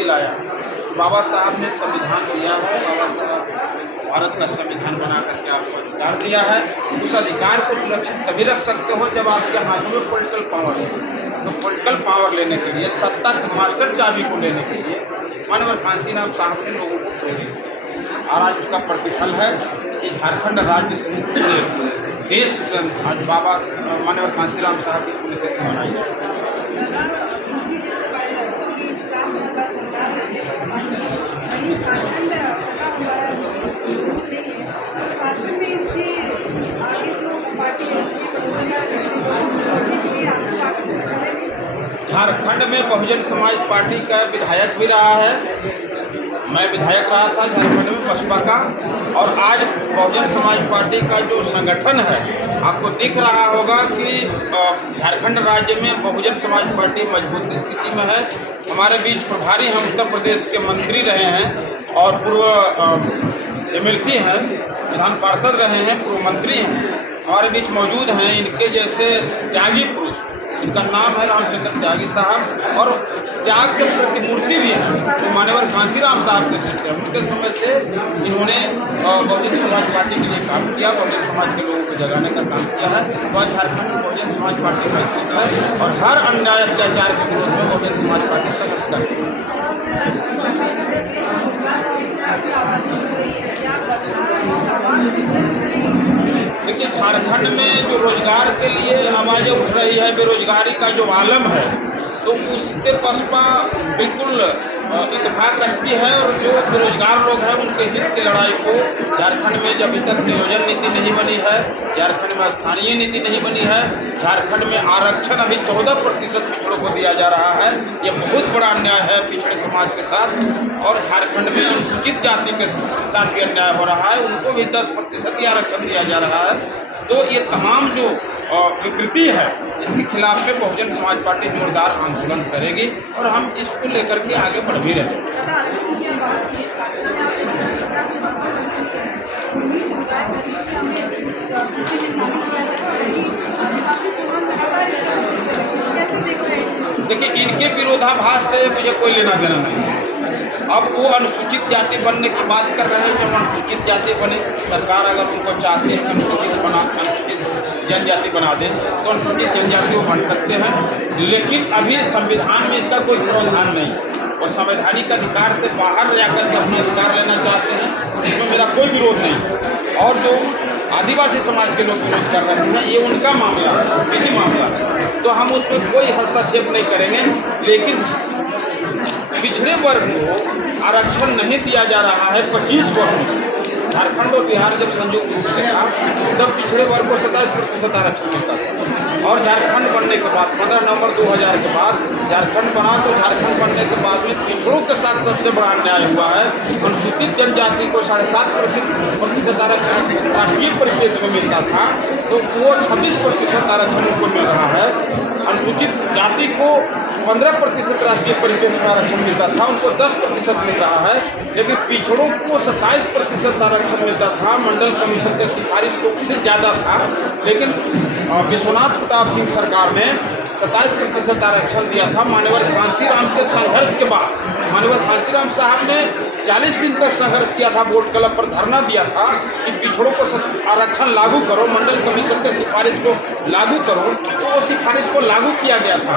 दिलाया। बाबा साहब ने संविधान दिया है, बाबा साहब भारत का संविधान बना करके आपको अधिकार दिया है। उस अधिकार को सुरक्षित तभी रख सकते हो जब आपके हाथों में पॉलिटिकल पावर हो। तो पॉलिटिकल पावर लेने के लिए, सत्ता की मास्टर चाबी को लेने के लिए मानवर कांशीराम साहब ने लोगों को प्रेरित, और आज उसका प्रतिफल है कि झारखंड राज्य सहित पूरे देश के आज बाबा मानवर कांशीराम साहब की पुण्यतिथि मनाई जाती है। झारखंड में बहुजन समाज पार्टी का विधायक भी रहा है, मैं विधायक रहा था झारखंड में बसपा का, और आज बहुजन समाज पार्टी का जो संगठन है आपको दिख रहा होगा कि झारखंड राज्य में बहुजन समाज पार्टी मजबूत स्थिति में है। हमारे बीच प्रभारी हम उत्तर प्रदेश के मंत्री रहे हैं और पूर्व एमएलसी हैं, विधान पार्षद रहे हैं, पूर्व मंत्री हैं, हमारे बीच मौजूद हैं। इनके जैसे त्यागी पुरुष, इनका नाम है रामचंद्र त्यागी साहब, और त्याग के प्रतिमूर्ति भी हैं तो मान्यवर कांशीराम साहब के शिष्य हैं। उनके समय से इन्होंने बहुजन समाज पार्टी के लिए काम किया, बहुजन समाज के लोगों को जगाने का काम किया है। तो झारखंड में बहुजन समाज पार्टी मजबूत है और हर अन्याय अत्याचार के विरोध में बहुजन समाज पार्टी संघर्ष करती है। देखिए, झारखंड में जो रोजगार के लिए आवाज़ें उठ रही है, बेरोजगारी का जो आलम है, तो उसके बसपा बिल्कुल इत्तेफाक रखती है, और जो बेरोजगार लोग हैं उनके हित की लड़ाई को झारखंड में जब तक नियोजन नीति नहीं बनी है, झारखंड में स्थानीय नीति नहीं बनी है, झारखंड में आरक्षण अभी 14% पिछड़ों को दिया जा रहा है, ये बहुत बड़ा अन्याय है पिछड़े समाज के साथ। और झारखंड में अनुसूचित जाति के साथ भी अन्याय हो रहा है, उनको भी 10% ही आरक्षण दिया जा रहा है। तो ये तमाम जो विकृति है इसके खिलाफ में बहुजन समाज पार्टी जोरदार आंदोलन करेगी और हम इसको लेकर के आगे बढ़ भी रहे। देखिए, इनके विरोधाभास से मुझे कोई लेना देना नहीं है। अब वो अनुसूचित जाति बनने की बात कर रहे हैं, जो अनुसूचित जाति बने, सरकार अगर उनको चाहती है कि अनुसूचित जनजाति बना दें तो अनुसूचित जनजाति वो बन सकते हैं, लेकिन अभी संविधान में इसका कोई प्रावधान नहीं। और संवैधानिक अधिकार से बाहर जाकर के अपना अधिकार लेना चाहते हैं, इसमें मेरा कोई विरोध नहीं। और जो आदिवासी समाज के लोग विरोध कर रहे हैं, ये उनका मामला है, यही मामला है, तो हम उसमें कोई हस्तक्षेप नहीं करेंगे। लेकिन पिछड़े वर्ग को आरक्षण नहीं दिया जा रहा है 25 वर्षों। झारखंड और बिहार जब संयुक्त रूप से था तब पिछड़े वर्ग को 27% आरक्षण मिलता था, और झारखंड बनने के बाद 15 नवंबर 2000 के बाद झारखंड बना, तो झारखंड बनने के बाद में पिछड़ों के साथ सबसे बड़ा अन्याय हुआ है। अनुसूचित जनजाति को 7.5% आरक्षण राष्ट्रीय परिप्रेक्ष्य में मिलता था, तो वो 26% आरक्षण उनको मिल रहा है। अनुसूचित जाति को 15% राष्ट्रीय परिप्रेक्ष्य में आरक्षण मिलता था, उनको 10% मिल रहा है। लेकिन पिछड़ों को 27% आरक्षण मिलता था, मंडल कमीशन की सिफारिश तो उससे ज़्यादा था। लेकिन विश्वनाथ प्रताप सिंह सरकार ने 27% आरक्षण दिया था। मान्यवर कांशीराम के संघर्ष के बाद मान्यवर कांशीराम साहब ने 40 दिन तक संघर्ष किया था, बोर्ड क्लब पर धरना दिया था कि पिछड़ों को आरक्षण लागू करो, मंडल कमीशन के सिफारिश को लागू करो, तो वो सिफारिश को लागू किया गया था।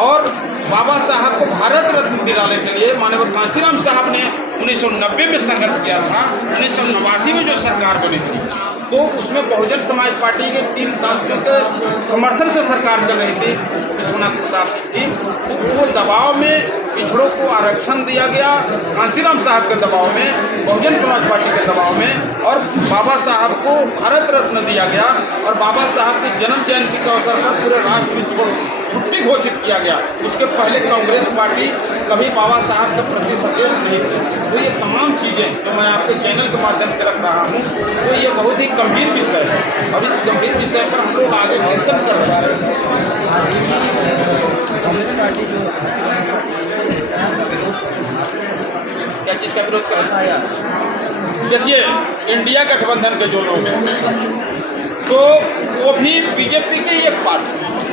और बाबा साहब को भारत रत्न दिलाने के लिए मान्यवर कांशीराम साहब ने 1990 में संघर्ष किया था। 1989 में जो सरकार बनी थी तो उसमें बहुजन समाज पार्टी के 3 सांसदों के समर्थन से सरकार चल रही थी, विश्वनाथ प्रताप सिंह जी। तो वो दबाव में पिछड़ों को आरक्षण दिया गया, कांशीराम साहब के दबाव में, बहुजन समाज पार्टी के दबाव में, और बाबा साहब को भारत रत्न दिया गया। और बाबा साहब की जन्म जयंती के अवसर पर पूरे राष्ट्र में छुट्टी घोषित किया गया। उसके पहले कांग्रेस पार्टी कभी बाबा साहब के प्रति सचेत नहीं थी। तो ये तमाम चीज़ें जो मैं आपके चैनल के माध्यम से रख रहा हूँ, तो ये बहुत ही गंभीर विषय है, और इस गंभीर विषय पर हम लोग आगे चिंतन कर रहे हैं। क्या चीज़ का विरोध कर रहा है? देखिए, इंडिया गठबंधन के जो लोग हैं तो वो भी बीजेपी के एक पार्टी,